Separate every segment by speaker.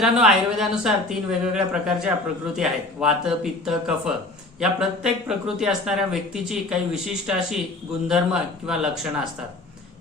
Speaker 1: मित्रांनो आयुर्वेदानुसार तीन वेगवेगळ्या प्रकारच्या प्रकृती आहेत. वात पित्त कफ. या प्रत्येक प्रकृती असणाऱ्या व्यक्तीची काही विशिष्ट अशी गुणधर्म किंवा लक्षणं असतात.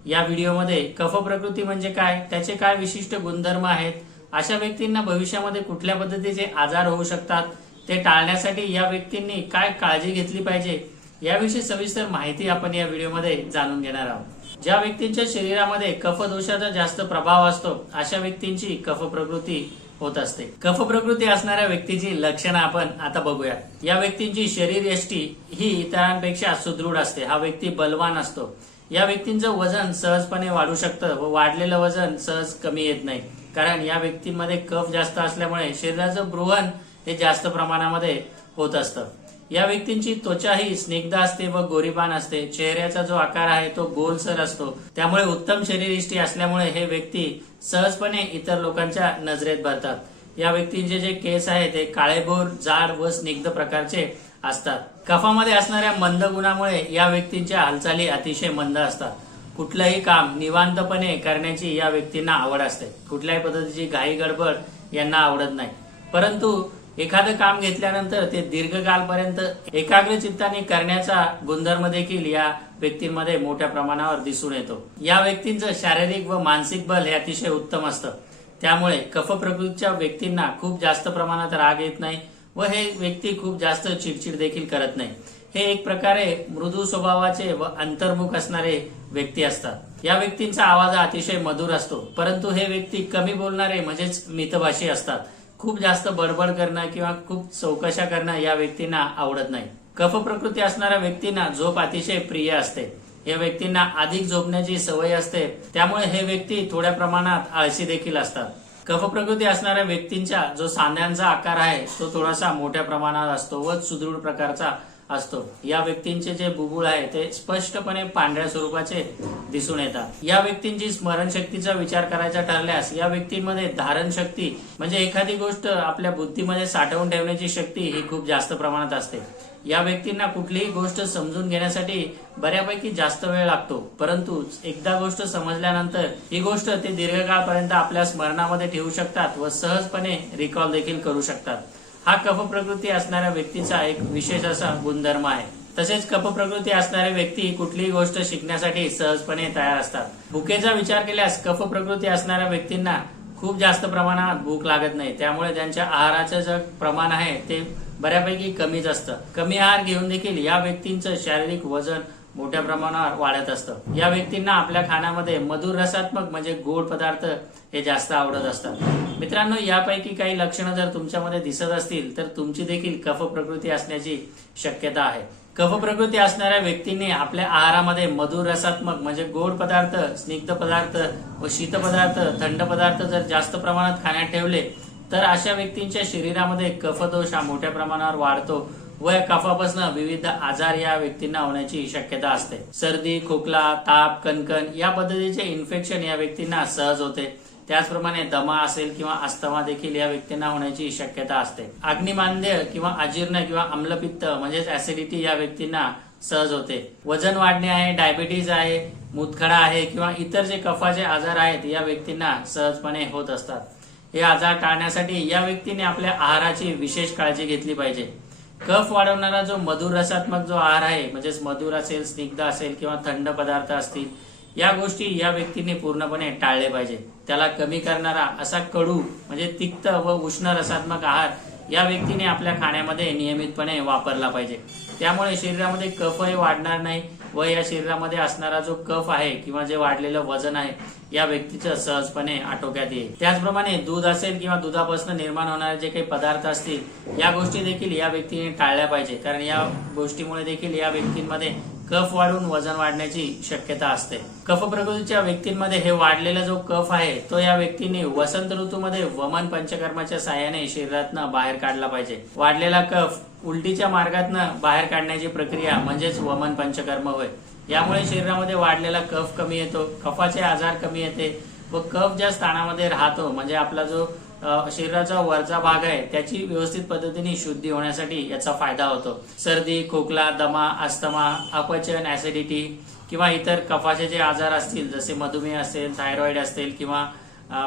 Speaker 1: या व्हिडिओमध्ये कफ प्रकृती म्हणजे काय त्याचे काय विशिष्ट गुणधर्म आहेत अशा व्यक्तींना भविष्यामध्ये कुठल्या पद्धतीचे आजार होऊ शकतात ते टाळण्यासाठी या व्यक्तींनी काय काळजी घेतली पाहिजे याविषयी सविस्तर माहिती आपण या व्हिडिओमध्ये जाणून घेणार आहोत. ज्या व्यक्तींच्या शरीरामध्ये कफ दोषाचा जास्त प्रभाव असतो अशा व्यक्तींची कफ प्रकृती होत असते. कफ प्रकृती असणाऱ्या व्यक्तीची लक्षणं आपण आता बघूया. या व्यक्तींची शरीर यष्टी ही इतरांपेक्षा सुदृढ असते. हा व्यक्ती बलवान असतो. या व्यक्तींचं वजन सहजपणे वाढू शकतं व वाढलेलं वजन सहज कमी येत नाही. कारण या व्यक्तींमध्ये कफ जास्त असल्यामुळे शरीराचं ब्रुहन हे जास्त प्रमाणामध्ये होत असतं. या व्यक्तींची त्वचा ही स्निग्ध असते व गोरीबान असते. चेहऱ्याचा जो आकार आहे तो गोलसर असतो. त्यामुळे उत्तम शरीरयष्टी असल्यामुळे हे व्यक्ती सहजपणे इतर लोकांच्या नजरेत भरतात. या व्यक्तींचे जे केस आहे ते काळेभोर जाड व स्निग्ध प्रकारचे असतात. कफामध्ये असणाऱ्या मंद गुणामुळे या व्यक्तींच्या हालचाली अतिशय मंद असतात. कुठलंही काम निवांतपणे करण्याची या व्यक्तींना आवड असते. कुठल्याही पद्धतीची घाई गडबड यांना आवडत नाही. परंतु एखादं काम घेतल्यानंतर ते दीर्घकालपर्यंत एकाग्र चित्ताने करण्याचा गुणधर्म देखील या व्यक्तींमध्ये मोठ्या प्रमाणावर दिसून येतो. या व्यक्तींचं शारीरिक व मानसिक बल हे अतिशय उत्तम असतं. त्यामुळे कफ प्रकृतीच्या व्यक्तींना खूप जास्त प्रमाणात राग येत नाही व हे व्यक्ती खूप जास्त चिडचिड देखील करत नाही. हे एक प्रकारे मृदू स्वभावाचे व अंतर्मुख असणारे व्यक्ती असतात. या व्यक्तींचा आवाज हा अतिशय मधुर असतो परंतु हे व्यक्ती कमी बोलणारे म्हणजेच मितभाषी असतात. खूप जास्त बडबड करणं किंवा खूप चौकशा करणं या व्यक्तींना आवडत नाही. कफ प्रकृती असणाऱ्या व्यक्तींना झोप अतिशय प्रिय असते. या व्यक्तींना अधिक झोपण्याची सवय असते. त्यामुळे हे व्यक्ती थोड्या प्रमाणात आळशी देखील असतात. कफ प्रकृती असणाऱ्या व्यक्तींचा जो सांध्यांचा आकार आहे तो थोडासा मोठ्या प्रमाणात असतो व सुदृढ प्रकारचा असतो. या व्यक्तींचे जे बुबुळ आहे ते स्पष्टपणे पांढऱ्या स्वरूपाचे दिसून येतात. या व्यक्तींची स्मरणशक्तीचा विचार करायचा ठरल्यास या व्यक्तींमध्ये धारण शक्ती म्हणजे एखादी गोष्ट आपल्या बुद्धीमध्ये साठवून ठेवण्याची शक्ती ही खूप जास्त प्रमाणात असते. या व्यक्तींना कुठलीही गोष्ट समजून घेण्यासाठी बऱ्यापैकी जास्त वेळ लागतो. परंतु एकदा गोष्ट समजल्यानंतर ही गोष्ट ते दीर्घकाळपर्यंत आपल्या स्मरणामध्ये ठेवू शकतात व सहजपणे रिकॉल देखील करू शकतात. हा कफ प्रकृती असणाऱ्या व्यक्तीचा एक विशेष असा गुणधर्म आहे. तसेच कफ प्रकृती असणारे व्यक्ती कुठलीही गोष्ट शिकण्यासाठी सहजपणे तयार असतात. भुकेचा विचार केल्यास कफ प्रकृती असणाऱ्या व्यक्तींना खूप जास्त प्रमाणात भूक लागत नाही. त्यामुळे त्यांच्या आहाराचं जे प्रमाण आहे ते बऱ्यापैकी कमीच असतं. कमी आहार घेऊन देखील या व्यक्तींचं शारीरिक वजन मोठ्या प्रमाणावर वाढत असतं. या व्यक्तींना आपल्या खाण्यामध्ये मधुर रसात्मक म्हणजे गोड पदार्थ हे जास्त आवडत असतात. मित्रांनो यापैकी काही लक्षणं जर तुमच्यामध्ये दिसत असतील तर तुमची देखील कफ प्रकृती असण्याची शक्यता आहे. कफ प्रकृती असणाऱ्या व्यक्तींनी आपल्या आहारामध्ये मधुर रसात्मक म्हणजे गोड पदार्थ स्निग्ध पदार्थ व शीत पदार्थ थंड पदार्थ जर जास्त प्रमाणात खाण्यात ठेवले तर अशा व्यक्तींच्या शरीरामध्ये कफदोष हा मोठ्या प्रमाणावर वाढतो व या कफापासून विविध आजार या व्यक्तींना होण्याची शक्यता असते. सर्दी खोकला ताप कणकण या पद्धतीचे इन्फेक्शन या व्यक्तींना सहज होते. त्याचप्रमाणे दमा असेल किंवा अस्थमा देखील या व्यक्तींना होण्याची शक्यता असते. अग्निमांद्य किंवा अजीर्ण किंवा अम्लपित्त म्हणजेच ऍसिडिटी या व्यक्तींना सहज होते. वजन वाढणे आहे डायबिटीज आहे मुतखडा आहे किंवा इतर जे कफाचे आजार आहेत या व्यक्तींना सहजपणे होत असतात. हे आजार टाळण्यासाठी या व्यक्तीने आपल्या आहाराची विशेष काळजी घेतली पाहिजे. कफ वाढवणारा जो मधुर रसात्मक जो आहार आहे म्हणजेच मधुर असेल स्निग्ध असेल किंवा थंड पदार्थ असतील या गोष्टी या व्यक्तीने पूर्णपणे टाळले पाहिजे त्याला कमी करणारा असा कडू म्हणजे तिक्त व उष्ण रसात्मक आहार या व्यक्तीने आपल्या खाण्यामध्ये नियमितपणे वापरला पाहिजे. त्यामुळे शरीरामध्ये कफही वाढणार नाही व या शरीरामध्ये असणारा जो कफ आहे किंवा जे वाढलेलं वजन आहे या व्यक्तीचं सहजपणे आटोक्यात येईल. त्याचप्रमाणे दूध असेल किंवा दुधापासून निर्माण होणारे जे काही पदार्थ असतील या गोष्टी देखील या व्यक्तीने टाळल्या पाहिजे कारण या गोष्टीमुळे देखील या व्यक्तींमध्ये कफ वाढून वजन वाढण्याची शक्यता असते. कफ प्रकृतीच्या व्यक्तींमध्ये हे वाढलेला जो कफ आहे तो या व्यक्तीने वसंत ऋतूमध्ये वमन पंचकर्माच्या साहाय्याने शरीरातनं बाहेर काढला पाहिजे. वाढलेला कफ उलटीच्या मार्गातनं बाहेर काढण्याची प्रक्रिया म्हणजेच वमन पंचकर्म होय. यामुळे शरीरामध्ये वाढलेला कफ कमी येतो कफाचे आजार कमी येते व कफ ज्या स्थानामध्ये राहतो म्हणजे आपला जो शरीराचा वरचा भाग आहे त्याची व्यवस्थित पद्धतीने शुद्धी होण्यासाठी याचा फायदा होतो. सर्दी खोकला दमा अस्थमा अपचन ऍसिडिटी किंवा इतर कफाचे जे आजार असतील जसे मधुमेह असेल थायरॉइड असतील किंवा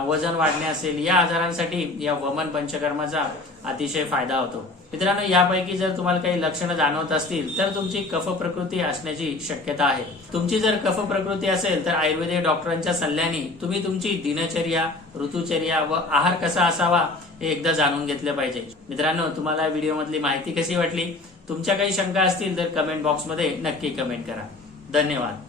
Speaker 1: वजन वाढणे असेल या आजारांसाठी या वमन पंचकर्माचा अतिशय फायदा होतो. मित्रांनो यापैकी जर तुम्हाला काही लक्षणं जाणवत असतील तर तुमची कफ प्रकृती असण्याची शक्यता आहे. तुमची जर कफ प्रकृती असेल तर आयुर्वेदिक डॉक्टरांच्या सल्ल्याने तुम्ही तुमची दिनचर्या ऋतुचर्या व आहार कसा असावा हे एकदा जाणून घेतलं पाहिजे. मित्रांनो तुम्हाला व्हिडिओ मधली माहिती कशी वाटली? तुमच्या काही शंका असतील तर कमेंट बॉक्समध्ये नक्की कमेंट करा. धन्यवाद.